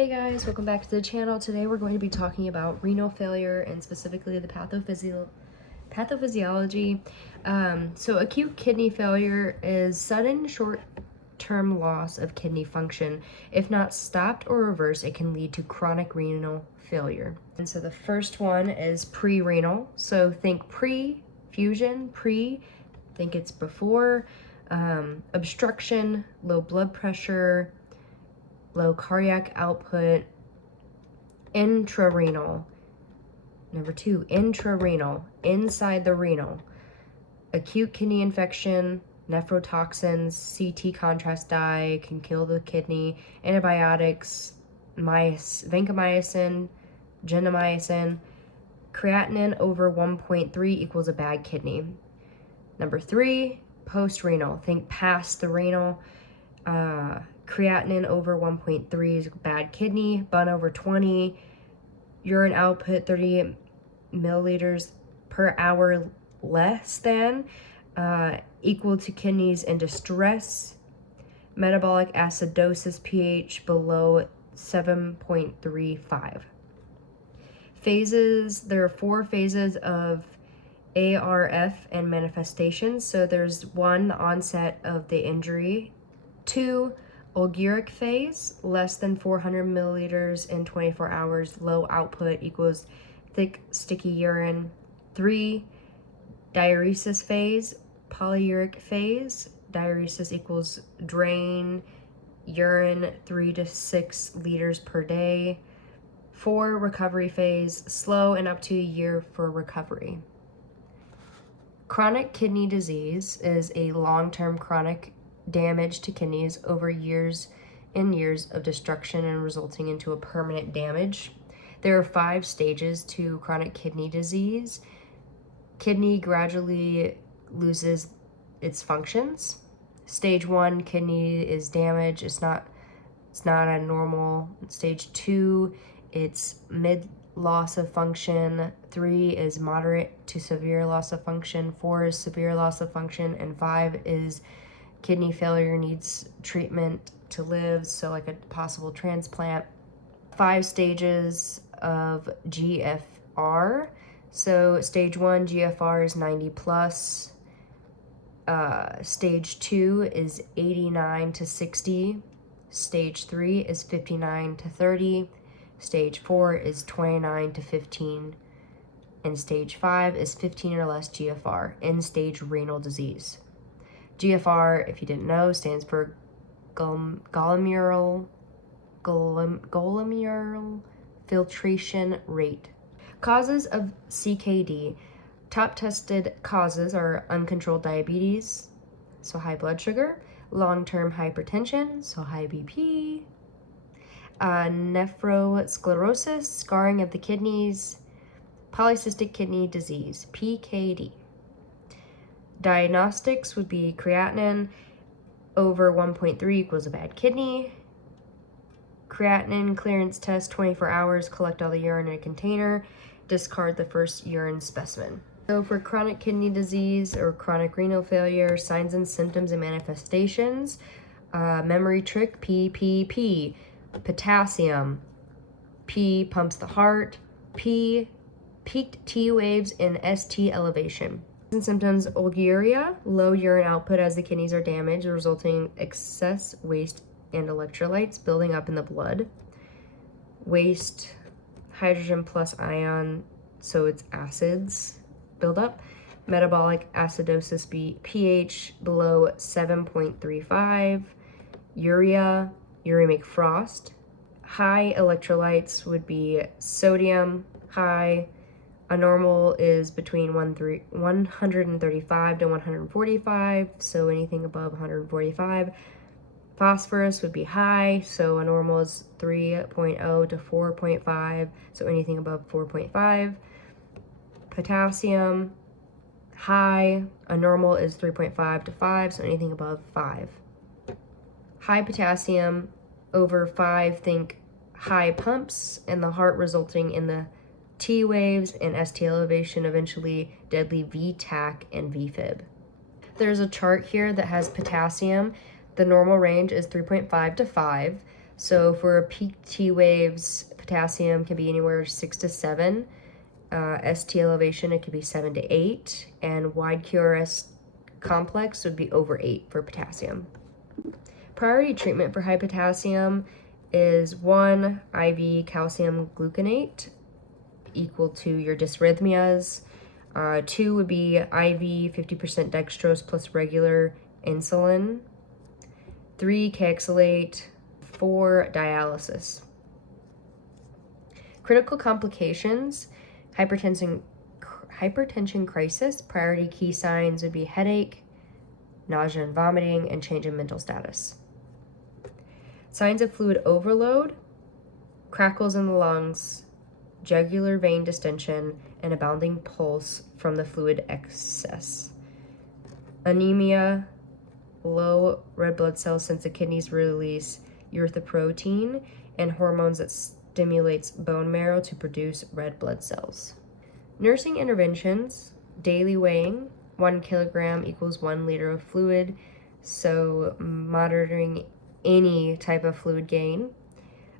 Hey guys, welcome back to the channel. Today we're going to be talking about renal failure and specifically the pathophysiology. So acute kidney failure is sudden short-term loss of kidney function. If not stopped or reversed, it can lead to chronic renal failure. And so the first one is pre-renal. So think pre-fusion, think it's before, obstruction, low blood pressure, low cardiac output, intrarenal. Number 2, intrarenal, inside the renal. Acute kidney infection, nephrotoxins, CT contrast dye can kill the kidney, antibiotics, vancomycin, gentamicin, creatinine over 1.3 equals a bad kidney. Number 3, post-renal, think past the renal. Creatinine over 1.3 is bad kidney, bun over 20, urine output 30 milliliters per hour less than, equal to kidneys in distress, metabolic acidosis pH below 7.35. Phases, there are 4 phases of ARF and manifestations. So there's 1, the onset of the injury, 2, oliguric phase, less than 400 milliliters in 24 hours, low output equals thick, sticky urine. 3, diuresis phase, polyuric phase, diuresis equals drain urine 3 to 6 liters per day. 4, recovery phase, slow and up to a year for recovery. Chronic kidney disease is a long-term chronic damage to kidneys over years and years of destruction and resulting into a permanent damage. There are 5 stages to chronic kidney disease. Kidney gradually loses its functions. Stage 1, kidney is damaged. It's not a normal. Stage 2, it's mid loss of function. 3 is moderate to severe loss of function. 4 is severe loss of function, and 5 is kidney failure, needs treatment to live, so like a possible transplant. 5 stages of GFR. So stage 1 GFR is 90 plus. Stage 2 is 89 to 60. Stage 3 is 59 to 30. Stage 4 is 29 to 15. And stage 5 is 15 or less GFR, end-stage renal disease. GFR, if you didn't know, stands for glomerular filtration rate. Causes of CKD. Top tested causes are uncontrolled diabetes, so high blood sugar, long-term hypertension, so high BP, nephrosclerosis, scarring of the kidneys, polycystic kidney disease, PKD. Diagnostics would be creatinine over 1.3 equals a bad kidney. Creatinine clearance test 24 hours, collect all the urine in a container, discard the first urine specimen. So for chronic kidney disease or chronic renal failure, signs and symptoms and manifestations, memory trick, PPP, potassium, P pumps the heart, P peaked T waves and ST elevation. And symptoms, oliguria, low urine output as the kidneys are damaged, resulting in excess waste and electrolytes building up in the blood. Waste, hydrogen plus ion, so it's acids build up. Metabolic acidosis, pH below 7.35. Urea, uremic frost. High electrolytes would be sodium, high. A normal is between 135 to 145, so anything above 145. Phosphorus would be high, so a normal is 3.0 to 4.5, so anything above 4.5. Potassium, high. A normal is 3.5 to 5, so anything above 5. High potassium over 5, think high pumps in the heart, resulting in the T waves and ST elevation, eventually deadly VTAC and VFib. There's a chart here that has potassium. The normal range is 3.5 to 5. So for peak T waves, potassium can be anywhere 6 to 7. ST elevation, it could be 7 to 8. And wide QRS complex would be over 8 for potassium. Priority treatment for high potassium is 1, IV calcium gluconate equal to your dysrhythmias. 2 would be IV 50% dextrose plus regular insulin. 3, Caxylate. 4, dialysis. Critical complications, hypertension crisis. Priority key signs would be headache, nausea and vomiting, and change in mental status. Signs of fluid overload, crackles in the lungs, jugular vein distension, and abounding pulse from the fluid excess. Anemia, low red blood cells since the kidneys release erythropoietin and hormones that stimulates bone marrow to produce red blood cells. Nursing interventions, daily weighing, 1 kilogram equals 1 liter of fluid, so monitoring any type of fluid gain.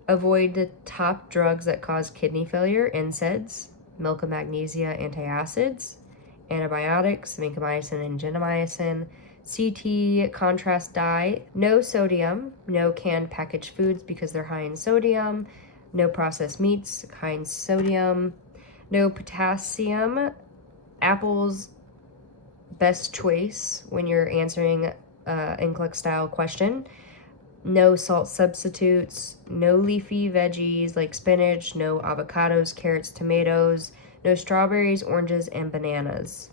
Avoid the top drugs that cause kidney failure, NSAIDs, milk of magnesia antacids, antibiotics, vancomycin and gentamicin, CT contrast dye, no sodium, no canned packaged foods because they're high in sodium, no processed meats, high in sodium, no potassium. Apples, best choice when you're answering NCLEX style question. No salt substitutes, no leafy veggies like spinach, no avocados, carrots, tomatoes, no strawberries, oranges, and bananas.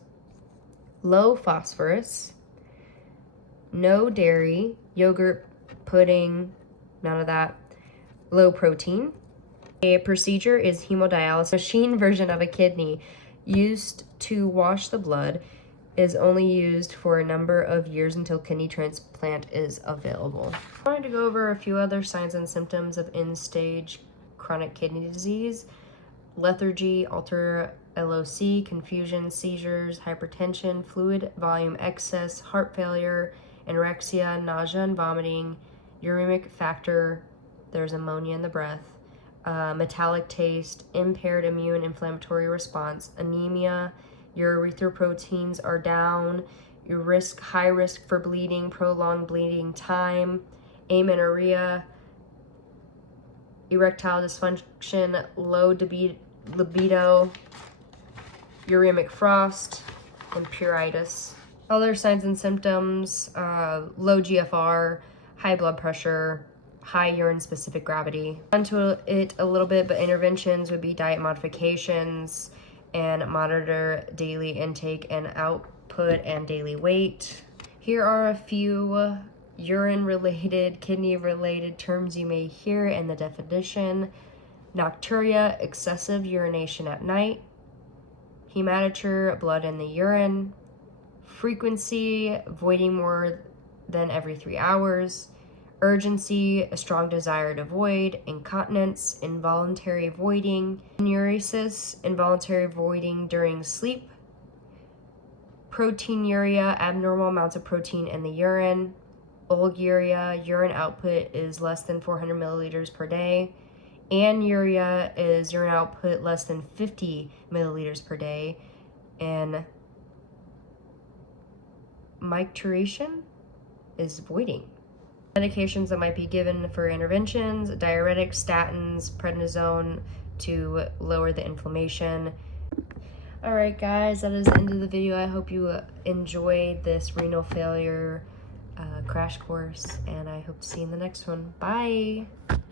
Low phosphorus, no dairy, yogurt, pudding, none of that. Low protein. A procedure is hemodialysis, a machine version of a kidney used to wash the blood, is only used for a number of years until kidney transplant is available. I wanted to go over a few other signs and symptoms of end-stage chronic kidney disease. Lethargy, alter LOC, confusion, seizures, hypertension, fluid volume excess, heart failure, anorexia, nausea and vomiting, uremic factor, there's ammonia in the breath, metallic taste, impaired immune inflammatory response, anemia, your erythropoietins are down, your high risk for bleeding, prolonged bleeding time, amenorrhea, erectile dysfunction, low libido, uremic frost, and pruritus. Other signs and symptoms, low GFR, high blood pressure, high urine-specific gravity. Onto it a little bit, but interventions would be diet modifications and monitor daily intake and output and daily weight. Here are a few urine-related, kidney-related terms you may hear in the definition. Nocturia, excessive urination at night. Hematuria, blood in the urine. Frequency, voiding more than every 3 hours. Urgency, a strong desire to void. Incontinence, involuntary voiding. Enuresis, involuntary voiding during sleep. Proteinuria, abnormal amounts of protein in the urine. Oliguria, urine output is less than 400 milliliters per day. Anuria is urine output less than 50 milliliters per day. And micturition is voiding. Medications that might be given for interventions, diuretics, statins, prednisone to lower the inflammation. Alright guys, that is the end of the video. I hope you enjoyed this renal failure crash course, and I hope to see you in the next one. Bye!